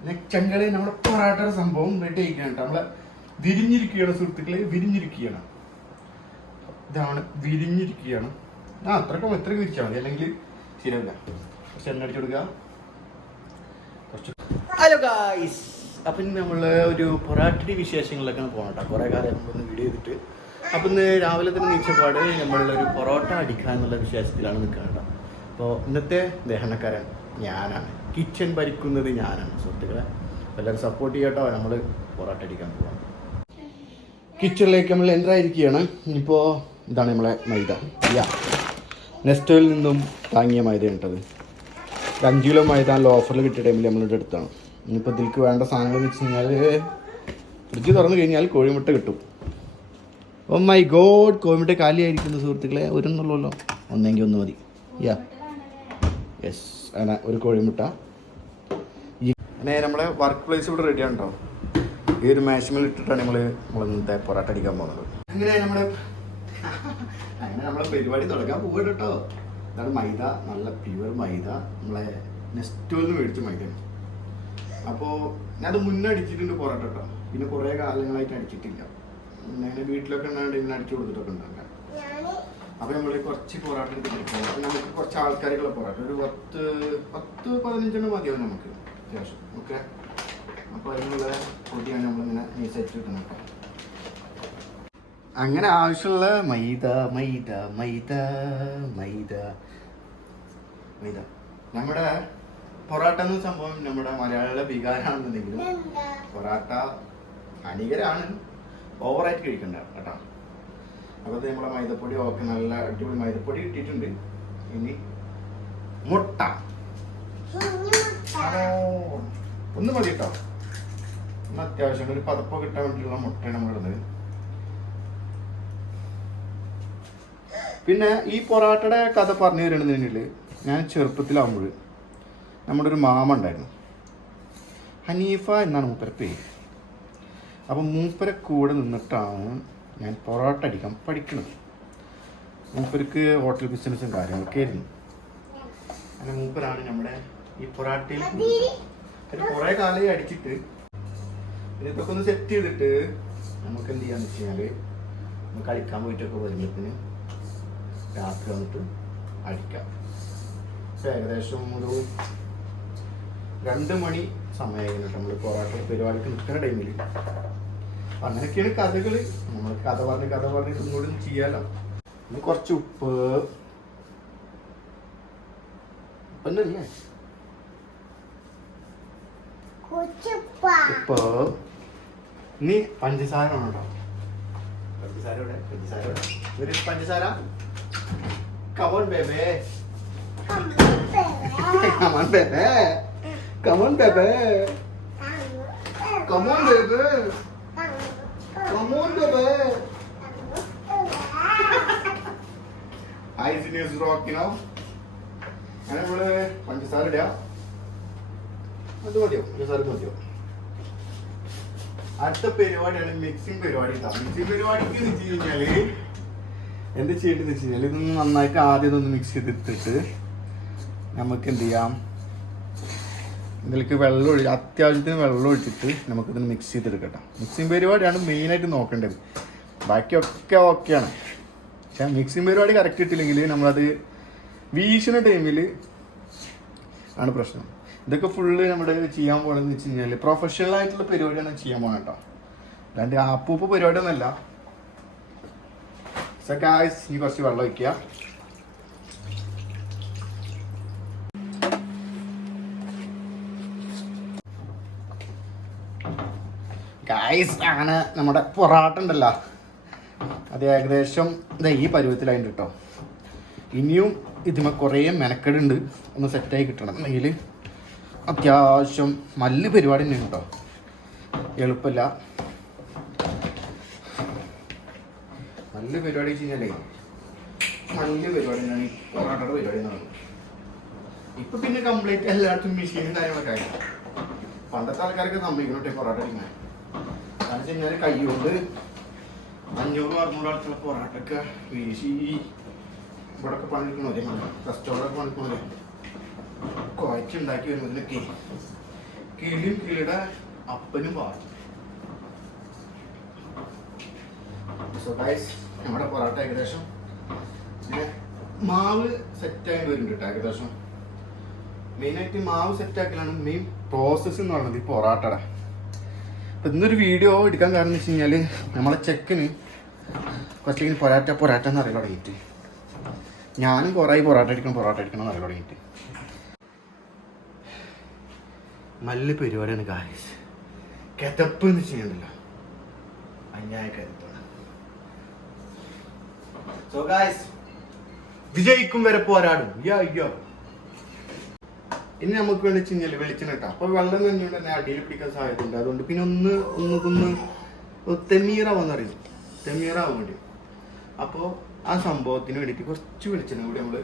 പിന്നെ ചെങ്കളി നമ്മുടെ പൊറാട്ടയുടെ സംഭവം റെഡി ആയിക്കാണ് നമ്മളെ വിരിഞ്ഞിരിക്കുകയാണ് സുഹൃത്തുക്കളെ വിരിഞ്ഞിരിക്കുകയാണ്. ഇതാണ് വിരിഞ്ഞിരിക്കുകയാണ്. ആ അത്രക്കും എത്ര വിരിച്ചാൽ മതി. അല്ലെങ്കിൽ ശരിയാവില്ല. കുറച്ച് എണ്ണ അടിച്ചു കൊടുക്കുക. ഹലോ ഗായ്സ് അപ്പം നമ്മൾ ഒരു പൊറാട്ടടി വിശേഷങ്ങളിലൊക്കെ പോകണം കേട്ടോ. കുറേ കാലം നമ്മളൊന്ന് വീഡിയോ ചെയ്തിട്ട്. അപ്പം ഇന്ന് രാവിലെ തന്നെ നീച്ചപ്പാട് നമ്മളൊരു പൊറോട്ട അടിക്കുക എന്നുള്ള വിശേഷത്തിലാണ് നിൽക്കുന്നത് കേട്ടോ. അപ്പോൾ ഇന്നത്തെ ദഹനക്കാരൻ ഞാനാണ്. കിച്ചൺ ഭരിക്കുന്നത് ഞാനാണ് സുഹൃത്തുക്കളെ. എല്ലാവരും സപ്പോർട്ട് ചെയ്യട്ടോ. നമ്മൾ പൊറോട്ട അടിക്കാൻ പോവാം കിച്ചണിലേക്ക് നമ്മൾ എന്ററായിരിക്കുകയാണ് ഇപ്പോൾ ഇതാണ് നമ്മളെ മൈദ. യാ നെസ്റ്റോയിൽ നിന്നും താങ്ങിയ മൈദ ഒരു അഞ്ച് കിലോ മൈദ നല്ല ഓഫറിൽ കിട്ടിയ ടൈമിൽ നമ്മളിവിടെ എടുത്താണ്. ഇനിയിപ്പോൾ ഇതിൽക്ക് വേണ്ട സാധനങ്ങൾ എന്ന് വെച്ച് കഴിഞ്ഞാൽ ഫ്രിഡ്ജ് തുറന്നു കഴിഞ്ഞാൽ കോഴിമുട്ട കിട്ടും. ഓ മൈ ഗോഡ് കോഴിമുട്ട കാലിയായിരിക്കുന്നു സുഹൃത്തുക്കളെ. ഒരെന്നുള്ളല്ലോ ഒന്നെങ്കിൽ ഒന്ന് മതി. യാ യെസ് അങ്ങനെ ഒരു കോഴിമുട്ട. ഈ അങ്ങനെ നമ്മളെ വർക്ക് പ്ലേസ് ഇവിടെ റെഡിയാണ് കേട്ടോ ഈ ഒരു മാഷിമിൽ ഇട്ടിട്ടാണ് നമ്മൾ നമ്മൾ ഇന്നത്തെ പൊറാട്ട അടിക്കാൻ പോകുന്നത്. അങ്ങനെ നമ്മുടെ അങ്ങനെ നമ്മളെ പരിപാടി തുടങ്ങാൻ പോവുക കേട്ടോ. അതാണ് മൈദ. നല്ല പ്യുവർ മൈദ. നമ്മളെ നെസ്റ്റോയിൽ നിന്ന് മേടിച്ച മൈദയാണ് അപ്പോൾ ഞാനത് മുന്നേ അടിച്ചിട്ടുണ്ട് പൊറോട്ട കേട്ടോ. പിന്നെ കുറേ കാലങ്ങളായിട്ട് അടിച്ചിട്ടില്ല. ഞാൻ അങ്ങനെ വീട്ടിലൊക്കെ ഉണ്ടായിട്ട് ഇങ്ങനെ അടിച്ചു കൊടുത്തിട്ടൊക്കെ ഉണ്ടാക്കാം. അപ്പോൾ നമ്മൾ കുറച്ച് പൊറോട്ട എടുത്തിട്ടുണ്ട് അപ്പോൾ നമുക്ക് കുറച്ച് ആൾക്കാരുള്ള പൊറോട്ട ഒരു പത്ത് പത്ത് പതിനഞ്ചെണ്ണം മതിയാവും നമുക്ക് അത്യാവശ്യം. ഓക്കെ? അപ്പോൾ അതിനുള്ള പൊടിയാണ് നമ്മളിങ്ങനെ നൈസായിട്ട് കിട്ടുന്നത് കേട്ടോ അങ്ങനെ ആവശ്യമുള്ള മൈദ മൈദ മൈദ മൈദ. മൈദ. നമ്മുടെ പൊറാട്ട എന്ന സംഭവം നമ്മുടെ മലയാളികളുടെ വികാരമാണെന്നുണ്ടെങ്കിലും പൊറാട്ട അനികരാണ് ഓവറായിട്ട് കഴിക്കണ്ട കേട്ടോ. അപ്പോൾ നമ്മുടെ മൈദപ്പൊടി ഓക്കെ നല്ല അടിപൊളി മൈദപ്പൊടി ഇട്ടിട്ടുണ്ട്. ഇനി മുട്ട? ഒന്ന് മതി കേട്ടോ ഒന്ന് അത്യാവശ്യം ഒരു പതപ്പ് കിട്ടാൻ വേണ്ടിയിട്ടുള്ള മുട്ടയാണ് നമ്മളിടുന്നത് പിന്നെ ഈ പൊറാട്ടയുടെ കഥ പറഞ്ഞു തരണമെന്നുണ്ടെങ്കിൽ ഞാൻ ചെറുപ്പത്തിലാവുമ്പോൾ നമ്മുടെ ഒരു മാമ ഉണ്ടായിരുന്നു. ഹനീഫ എന്നാണ് മൂപ്പര പേര്. അപ്പം മൂപ്പരെ കൂടെ നിന്നിട്ടാണ് ഞാൻ പൊറോട്ട അടിക്കാൻ പഠിക്കണം. മൂപ്പർക്ക് ഹോട്ടൽ ബിസിനസ്സും കാര്യങ്ങളൊക്കെ ആയിരുന്നു. അങ്ങനെ മൂപ്പരാണ് നമ്മുടെ ഈ പൊറാട്ടയിൽ പിന്നെ കുറേ കാലം അടിച്ചിട്ട് പിന്നെ ഇതൊക്കെ ഒന്ന് സെറ്റ് ചെയ്തിട്ട് നമുക്ക് എന്ത് ചെയ്യാന്ന് വെച്ച് കഴിഞ്ഞാൽ നമുക്ക് കളിക്കാൻ പോയിട്ടൊക്കെ വരുമ്പോഴത്തേന് രാത്രി വന്നിട്ട് അടിക്കാം. ഏകദേശം ഒരു രണ്ട് മണി സമയമായിരുന്നു നമ്മൾ പൊറാട്ട പരിപാടിക്ക് നിൽക്കുന്ന ടൈമിൽ അങ്ങനെയൊക്കെയാണ് കഥകൾ നമ്മൾ കഥ പറഞ്ഞ് കഥ പറഞ്ഞിട്ട് ഒന്നുകൂടി ചെയ്യാലോ. ഇനി കുറച്ച് ഉപ്പ്. ഉപ്പന്നല്ലേ ഉപ്പ്. ഇനി പഞ്ചസാര? ഉണ്ടോ പഞ്ചസാര ഇവിടെ പഞ്ചസാര ഇവിടെ ഒരു പഞ്ചസാര come on baby come on baby come on baby come on baby അങ്ങനെ നമ്മൾ പഞ്ചസാര പഞ്ചസാര അടുത്ത പരിപാടിയാണ് മിക്സിംഗ് പരിപാടി മിക്സിംഗ് പരിപാടിക്ക് എന്ന് വെച്ച് കഴിഞ്ഞാൽ എന്ത് വെച്ച് ഇതൊന്ന് നന്നായിട്ട് ആദ്യം ഒന്ന് മിക്സ് ചെയ്തിട്ടിട്ട് നമുക്ക് എന്ത് ചെയ്യാം? ഇതിലേക്ക് വെള്ളം ഒഴി അത്യാവശ്യത്തിന് വെള്ളം ഒഴിച്ചിട്ട് നമുക്കിത് മിക്സ് ചെയ്തെടുക്കട്ടെ. മിക്സിംഗ് പരിപാടിയാണ് മെയിനായിട്ട് നോക്കേണ്ടത്. ബാക്കിയൊക്കെ ഓക്കെയാണ് പക്ഷെ മിക്സിംഗ് പരിപാടി കറക്റ്റ് ഇട്ടില്ലെങ്കിൽ നമ്മളത് വീശുന്ന ടൈമിൽ ആണ് പ്രശ്നം. ഇതൊക്കെ ഫുള്ള് നമ്മുടെ ചെയ്യാൻ പോകണമെന്ന് വെച്ച് കഴിഞ്ഞാൽ പ്രൊഫഷണൽ ആയിട്ടുള്ള പരിപാടിയാണ് ചെയ്യാൻ പോകണം കേട്ടോ അല്ലാണ്ട് ആപ്പൂപ്പ് പരിപാടിയൊന്നുമല്ല. സോ ഇനി കുറച്ച് വെള്ളം ഒഴിക്കുക. ഗായ്സ് ആണ് നമ്മുടെ പൊറാട്ട ഉണ്ടല്ലോ. അത് ഏകദേശം ഇതാ ഈ പരുവത്തിലായിട്ട് കേട്ടോ ഇനിയും ഇതിമ കുറേ മെനക്കെടുണ്ട്. ഒന്ന് സെറ്റായി കിട്ടണം. അല്ലെങ്കിൽ അത്യാവശ്യം നല്ല പരിപാടി തന്നെയാണ് കേട്ടോ എളുപ്പമില്ല നല്ല പരിപാടി വെച്ച് കഴിഞ്ഞാലേ പരിപാടി തന്നെയാണ് ഈ പൊറാട്ടയുടെ പരിപാടി ഇപ്പം പിന്നെ കംപ്ലീറ്റ് എല്ലായിടത്തും മെഷീനും കാര്യങ്ങളൊക്കെ ആയി. പണ്ടത്തെ ആൾക്കാരൊക്കെ സംഭവിക്കണം പൊറാട്ട അടിക്കാൻ. കാരണം വെച്ച് കഴിഞ്ഞാൽ അഞ്ഞൂറ് അറുന്നൂറ് അടുത്തുള്ള പൊറാട്ടൊക്കെ വീശി ഇവിടൊക്കെ പണിക്കുന്നത് കസ്റ്റമറൊക്കെ പണിക്കണോ കുഴച്ചുണ്ടാക്കി വരുന്നതിനൊക്കെ കിളിയും കിളിയുടെ അപ്പനും പാടും. നമ്മുടെ പൊറോട്ട ഏകദേശം മാവ് സെറ്റായി വരുന്നുണ്ട് കേട്ടോ ഏകദേശം. മെയിനായിട്ട് മാവ് സെറ്റാക്കലാണ് മെയിൻ പ്രോസസ്സ് എന്ന് പറയുന്നത് ഈ പൊറാട്ടയുടെ അപ്പം ഇന്നൊരു വീഡിയോ എടുക്കാൻ കാരണം എന്ന് വെച്ച് കഴിഞ്ഞാൽ നമ്മളെ ചെക്കന് കുറച്ചെങ്കിലും പൊറാട്ട പൊറാട്ട എന്ന് അറിയാൻ തുടങ്ങിയിട്ട്. ഞാനും കുറേ പൊറാട്ട അടിക്കണം പൊറാട്ട അടിക്കണം എന്ന് അറിയാൻ തുടങ്ങിയിട്ട്. നല്ല പരിപാടിയാണ് ഗായസ് കെതപ്പ് എന്ന് ചെയ്യുന്നില്ല അന്യായ കരുത്താണ് ഗായ്സ് വിജയിക്കും വരെ പോരാടും. യോ ഇനി നമുക്ക് വേണ്ടി കഴിഞ്ഞാൽ വെളിച്ചെണ്ണ ഇട്ടാ. അപ്പൊ വെള്ളം തന്നെയുണ്ട് തന്നെ അടിയിൽ പിടിക്കാൻ സാധ്യതയുണ്ട്. അതുകൊണ്ട് പിന്നെ ഒന്ന് ഒന്ന് ഒന്ന് വന്നറിയും. അറിയും തെമീറാവാൻ വേണ്ടി. അപ്പോൾ ആ സംഭവത്തിന് വേണ്ടിയിട്ട് കുറച്ച് വെളിച്ചെണ്ണ കൂടി നമ്മൾ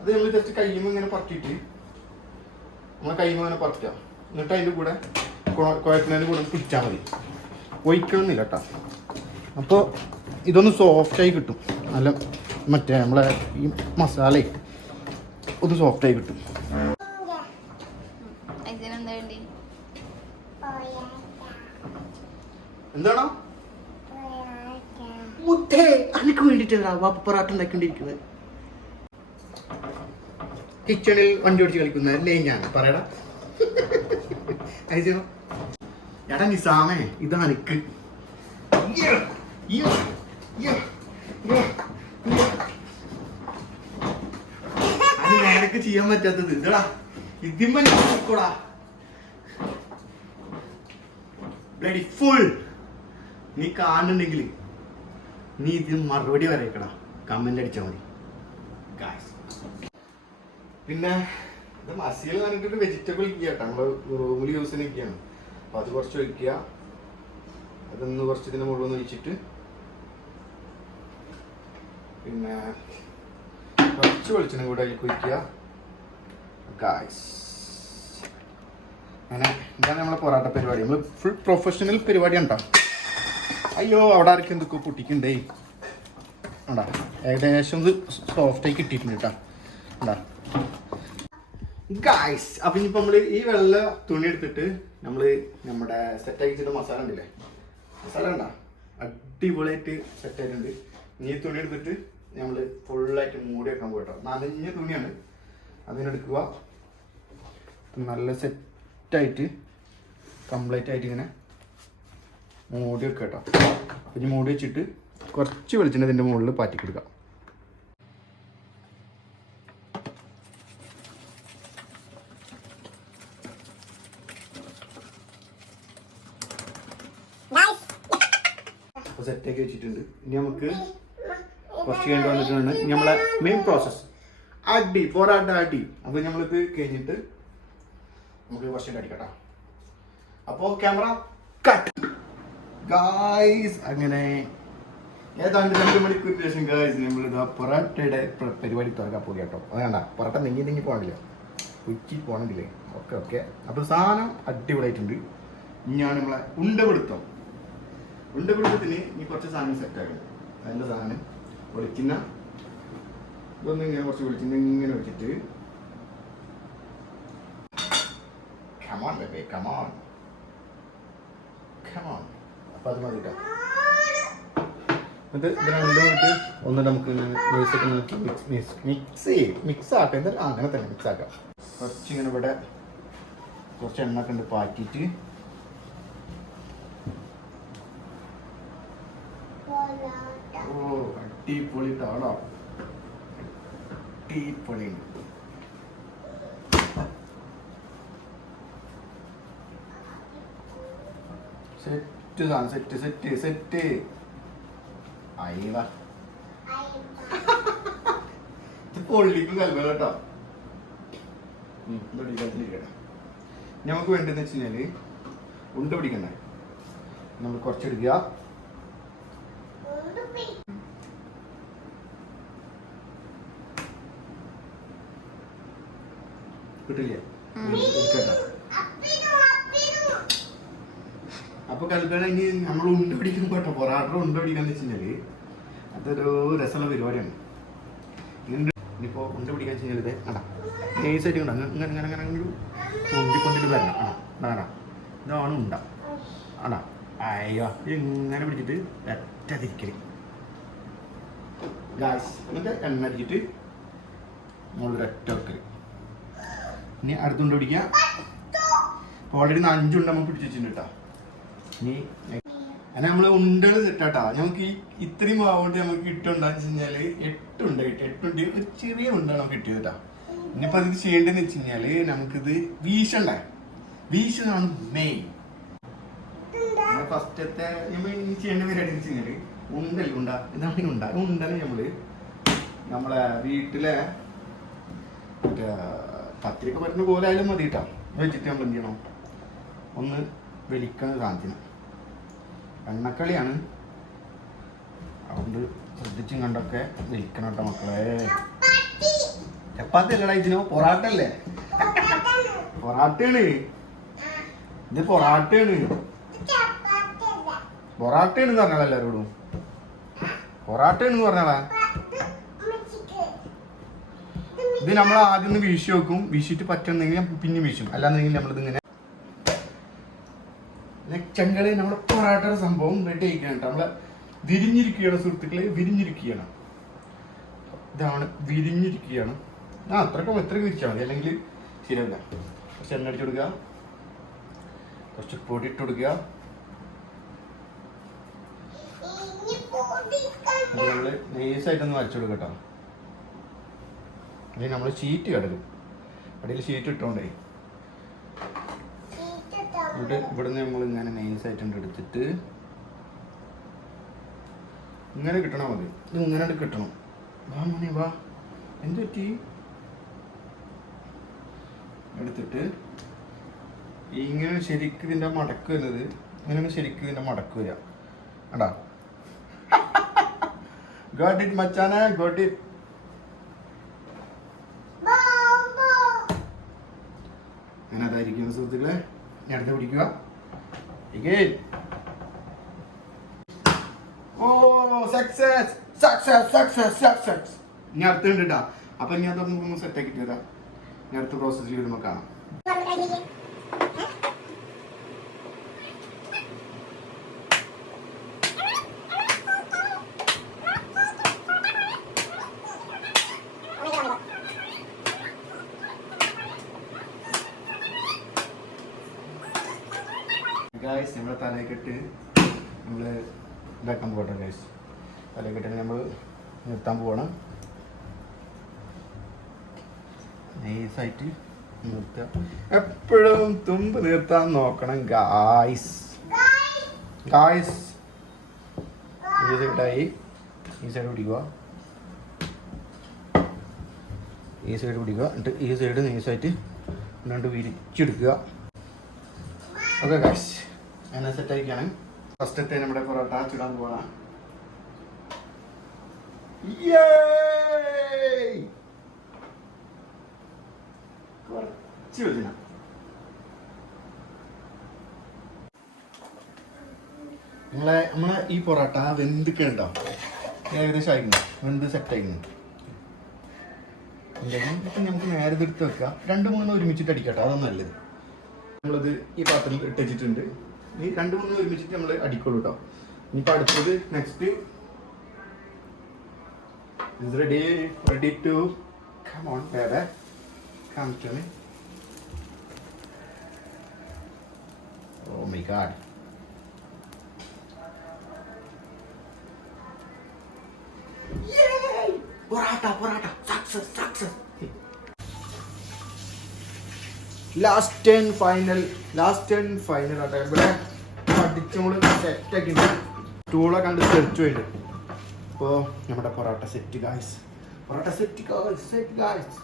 അത് നമ്മൾ ജസ്റ്റ് കയ്യുമ്പോൾ ഇങ്ങനെ പറത്തിയിട്ട് നമ്മൾ കയ്യുമ്പോൾ ഇങ്ങനെ പറത്തുക എന്നിട്ട് അതിന്റെ കൂടെ കുഴപ്പത്തിനു കൂടെ പിടിച്ചാൽ മതി. ഒഴിക്കണമെന്നില്ല കേട്ടോ അപ്പോൾ ഇതൊന്ന് സോഫ്റ്റായി കിട്ടും. നല്ല മറ്റേ നമ്മളെ ഈ മസാല ഒന്ന് സോഫ്റ്റായി കിട്ടും ഇതിനെന്താ വേണ്ടി എന്താണോ? മുത്തേ അനക്ക് വേണ്ടിട്ടാ വാപ്പ പൊറാട്ട ഉണ്ടാക്കിണ്ടിരിക്കുന്നത് കിച്ചണിൽ വണ്ടി ഓടിച്ച് കളിക്കുന്ന അല്ലേ ഞാൻ? പറയടാ. അയച്ചോ. എടാ നിസാമേ ഇത് അനക്ക്. നേരക്ക് ചെയ്യാൻ പറ്റാത്തത്. ഇതടാ ഇതിമ്മൂടാ ബ്ലഡി ഫുൾ നീ കാണുന്നുണ്ടെങ്കിൽ നീ ഇതിന് മറുപടി വരയ്ക്കടാ കമന്റ് അടിച്ചാൽ മതി. പിന്നെ ഇത് മസിയിൽ പറഞ്ഞിട്ട് വെജിറ്റബിൾ കേട്ടോ. നമ്മൾ റൂമിൽ യൂസ് ചെയ്യുന്നൊക്കെയാണ് അപ്പൊ അത് കുറച്ച് ഒഴിക്കുക. അതൊന്ന് കുറച്ച് ഇതിന് മുഴുവൻ ഒഴിച്ചിട്ട്. പിന്നെ കുറച്ച് വെളിച്ചെണ്ണ കൂടെ അതിൽ കുഴിക്കുക അങ്ങനെ ഇതാണ് നമ്മളെ പൊറാട്ട പരിപാടി. നമ്മൾ ഫുൾ പ്രൊഫഷണൽ പരിപാടിയാണ് കേട്ടോ. അയ്യോ അവിടെ ആർക്കും എന്തൊക്കെ പൊട്ടിക്കണ്ടേ ഉണ്ടാ ഏകദേശം ഇത് സോഫ്റ്റായി കിട്ടിയിട്ടുണ്ട് കേട്ടോ. ഉണ്ടാ ഗായ്സ് അപ്പം ഇനിയിപ്പോൾ നമ്മൾ ഈ വെള്ള തുണി എടുത്തിട്ട് നമ്മൾ നമ്മുടെ സെറ്റ് ആക്കിച്ചിട്ട് മസാല ഉണ്ടല്ലേ? മസാല ഉണ്ടാ അടിപൊളിയായിട്ട് സെറ്റ് ആയിട്ടുണ്ട്. ഇനി ഈ തുണി എടുത്തിട്ട് നമ്മൾ ഫുള്ളായിട്ട് മൂടി വെക്കാൻ പോയിട്ടോ നനഞ്ഞ തുണിയാണ്. അതിനെടുക്കുക. നല്ല സെറ്റായിട്ട് കംപ്ലീറ്റ് ആയിട്ട് ഇങ്ങനെ മൂടി വെക്കുക കേട്ടോ. ഇനി മൂടി വെച്ചിട്ട് കുറച്ച് വെളിച്ചെണ്ണ ഇതിന്റെ മുകളിൽ പാറ്റി കൊടുക്കാം. അപ്പോൾ സെറ്റാക്കി വെച്ചിട്ടുണ്ട്. ഇനി നമുക്ക് കുറച്ച് കഴിഞ്ഞിട്ട് വന്നിട്ടുണ്ട് നമ്മളെ മെയിൻ പ്രോസസ്സ് അടി പോരാട്ട അടി. അപ്പോൾ നമ്മളിത് കഴിഞ്ഞിട്ട് നമുക്ക് കുറച്ച് അടിക്കട്ടോ അപ്പോൾ ക്യാമറ കട്ട് ഗായ്സ് അങ്ങനെ ഏതാണ്ട് രണ്ട് മണിക്കൂറിന് ശേഷം ഗായ്സ് നമ്മൾ പൊറാട്ടയുടെ പ്ര- പരിപാടി തുറക്കാൻ പോയി കേട്ടോ അത് പൊറാട്ട നീങ്ങി നെങ്ങി പോകണില്ല? ഉച്ചി പോകണമെങ്കിലേ? Okay okay. അപ്പോൾ സാധനം അടിപൊളിയായിട്ടുണ്ട്. ഇനിയാണ് നമ്മളെ ഉണ്ടപിടുത്തം. ഉണ്ടപിടുത്തത്തിന് ഇനി കുറച്ച് സാധനം സെറ്റ് ആക്കണം. അതിന്റെ സാധനം? വെളിച്ചിന്ന ഇതൊന്നും ഇങ്ങനെ കുറച്ച് വെളിച്ചിന്ന ഇങ്ങനെ വെച്ചിട്ട് കമാൻ കമാൻ കമാൻ അപ്പം അത് മതി ഒന്ന് നമുക്ക് മ്യൂസിക് മിക്സ് മിക്സ് ചെയ്യും. മിക്സ് ആക്കാം. അങ്ങനെ തന്നെ മിക്സ് ആക്കാം. കുറച്ച് ഇങ്ങനെ ഇവിടെ കുറച്ച് എണ്ണ ഒക്കെ ഉണ്ട് പാറ്റിയിട്ട്. ഓ അടിപൊളി താളോ. അടിപൊളി. സെറ്റ് സാധനം സെറ്റ് സെറ്റ് സെറ്റ് ഇത് പൊള്ളിക്കും കൽപ്പന കേട്ടോ. നമുക്ക് വേണ്ടതെന്ന് വെച്ച് കഴിഞ്ഞാൽ ഉണ്ട് പിടിക്കണ്ടേ? നമ്മൾ കുറച്ചെടുക്കുക. കിട്ടില്ലേ? എടുക്കട്ടോ. കൽപ്പന ഇനി നമ്മൾ ഉണ്ട പിടിക്കുന്ന കേട്ടോ പൊറാട്ട ഉണ്ട പിടിക്കാന്ന് വെച്ചാൽ അതൊരു രസമുള്ള പരിപാടിയാണ്. ഇനിയിപ്പോ ഉണ്ട പിടിക്കാൻ വെച്ച് കഴിഞ്ഞാൽ കണ്ടാ. നൈസായിട്ട് കണ്ട. ഇങ്ങനെ ഇങ്ങനെ ഇങ്ങനെ ഒരു പൊന്തി പൊന്തിട്ട് തരണം അടാ വേണം ഇതാണ് ഉണ്ട. അടാ അയ്യോ ഇങ്ങനെ പിടിച്ചിട്ട് ഒറ്റ തിരിക്കൽ ഗ്യാസ് എന്നിട്ട് എണ്ണ അടിച്ചിട്ട് നമ്മളൊരൊറ്റ വെക്കൽ. ഇനി അടുത്തുണ്ട് പിടിക്കുക ഓൾറെഡി അഞ്ചുണ്ട് പിടിച്ച് വെച്ചിട്ടുണ്ട് കേട്ടോ. ഇനി അങ്ങനെ നമ്മൾ ഉണ്ടകൾ സെറ്റാട്ടാ നമുക്ക് ഈ ഇത്രയും ആവുകൊണ്ട് നമുക്ക് ഇട്ടുണ്ടാന്ന് വെച്ച് കഴിഞ്ഞാൽ എട്ടുണ്ട് കിട്ടി. എട്ടുണ്ട്. ഒരു ചെറിയ ഉണ്ടാണ് നമുക്ക് കിട്ടിയത് കേട്ടാ. ഇനിയിപ്പോ അതിന് ചെയ്യേണ്ടതെന്ന് വെച്ച് കഴിഞ്ഞാൽ നമുക്കിത് വീശണ്ടേ? വീശാണ് മെയിൻ ഫസ്റ്റത്തെ നമ്മൾ ചെയ്യേണ്ട പരിപാടി എന്ന് വെച്ച് കഴിഞ്ഞാൽ ഉണ്ടൽ ഉണ്ട. ഈ ഉണ്ട. ഉണ്ടനെ നമ്മൾ നമ്മളെ വീട്ടിലെ മറ്റേ പത്രിക വരുന്ന പോലെ ആയാലും മതി കേട്ടോ വെച്ചിട്ട് നമ്മൾ എന്ത് ചെയ്യണം? ഒന്ന് വെലിക്കുന്ന സാധനത്തിന് എണ്ണക്കളിയാണ് അതുകൊണ്ട് ശ്രദ്ധിച്ചും കണ്ടൊക്കെ വിൽക്കണം കേട്ടോ മക്കളെ. ചപ്പാത്തി അല്ലടാ ഇതിന് പൊറാട്ട അല്ലേ പൊറാട്ടയാണ്. ഇത് പൊറാട്ടയാണ്. പൊറാട്ടയാണ് പറഞ്ഞാളാ എല്ലാരോടും. പൊറാട്ടയാണെന്ന് പറഞ്ഞാളാ. ഇത് നമ്മൾ ആദ്യം ഒന്ന് വീശി വെക്കും. വീശിയിട്ട് പറ്റുന്നെങ്കിൽ പിന്നെ വീശും. അല്ലാന്നെങ്കിൽ നമ്മളിത് ഇങ്ങനെ ചെങ്കളി നമ്മുടെ പൊറാട്ടയുടെ സംഭവം റെഡി ആയിക്കാണ് നമ്മളെ വിരിഞ്ഞിരിക്കുകയാണ് സുഹൃത്തുക്കളെ വിരിഞ്ഞിരിക്കുകയാണ്. ഇതാണ് വിരിഞ്ഞിരിക്കുകയാണ്. ആ അത്രക്കും എത്ര വിരിച്ചാൽ മതി. അല്ലെങ്കിൽ ശരിയാവില്ല. കുറച്ച് എണ്ണ അടിച്ചു കൊടുക്കുക. കുറച്ച് പൊടി ഇട്ട് കൊടുക്കുക. നമ്മൾ നൈസായിട്ടൊന്ന് വരച്ചു കൊടുക്കുക കേട്ടോ. അല്ലെങ്കിൽ നമ്മൾ ഷീറ്റ് കിടക്കും അടിയിൽ ഷീറ്റ് ഇട്ടോണ്ടേ. ഇവിടെ ഇവിടുന്ന് നമ്മൾ ഇങ്ങനെ നൈസായിട്ടുണ്ട് എടുത്തിട്ട് ഇങ്ങനെ കിട്ടണം മതി. ഇത് ഇങ്ങനെ കിട്ടണം. വാ മോനെ വാ. എന്ത് പറ്റി? എടുത്തിട്ട് ഇങ്ങനെ ശരിക്കും ഇതിന്റെ മടക്ക് വരുന്നത് ഇങ്ങനെ ശരിക്കും ഇതിന്റെ മടക്ക് വരിക. കണ്ടാ? ഗോട്ട് ഇറ്റ് മച്ചാനെ ഗോട്ട് ഇറ്റ് അങ്ങനെ അതായിരിക്കും സുഹൃത്തുക്കളെ. ഇനി അടുത്ത പിടിക്കുക. ഓ സക്സസ് സക്സസ് സക്സസ് സക്സസ് ഇനി അടുത്തുണ്ട് കേട്ടോ അപ്പൊ ഇനി അതൊന്നും സെറ്റ് ആക്കിട്ട് തരാം ഇനി അടുത്ത പ്രോസസ്സിൽ വരുമ്പോൾ കാണാം. ഗായ്സ് നമ്മുടെ തലയിക്കെട്ട് നമ്മൾ ഇതാക്കാൻ പോകട്ടെ ഗായ്സ് തലക്കെട്ടിന് നമ്മൾ നിർത്താൻ പോകണം നൈസായിട്ട് നിർത്തുക എപ്പോഴും തുമ്പ് നിർത്താൻ നോക്കണം ഗായ്സ് ഗായ്സ് ഈ സൈഡായി ഈ സൈഡ് പിടിക്കുക. ഈ സൈഡ് പിടിക്കുക. എന്നിട്ട് ഈ സൈഡ് നൈസായിട്ട് രണ്ട് വിരിച്ചെടുക്കുക. ഓക്കെ ഗായ്സ് എന്നെ സെറ്റ് ആയിക്കാണ് ഫസ്റ്റത്തെ നമ്മുടെ പൊറോട്ട ചുടാൻ പോകണം കുറച്ച് നമ്മളെ ഈ പൊറോട്ട വെന്ത് ഉണ്ടോ ഏകദേശം ആയിരുന്നു വെന്ത് സെറ്റ് ആയിരുന്നു ഇപ്പം നമുക്ക് നേരെ എടുത്ത് വെക്കാം. രണ്ട് മൂന്ന് ഒരുമിച്ചിട്ട് അടിക്കട്ടെ. അതാണ് നല്ലത്. നമ്മളിത് ഈ പാത്രത്തിൽ ഇട്ട് വെച്ചിട്ടുണ്ട്. ഈ രണ്ട് മൂന്ന് ഒരുമിച്ചിട്ട് നമ്മൾ അടിക്കുള്ളൂ കേട്ടോ ഇനിയിപ്പോൾ അടുത്തത് next is ready? Ready to? Come on baby. Come to me. Oh my god. Yay! Parotta parotta. Success success last and final last and final ആട്ടെ. ഇവിടെ അടിച്ചോൾ നമ്മൾ സെറ്റ് ആക്കിയിട്ടുണ്ട് ടൂളൊക്കെ കണ്ട് തെറിച്ചു പോയിട്ട് അപ്പോൾ നമ്മുടെ porotta set guys porotta set guys set guys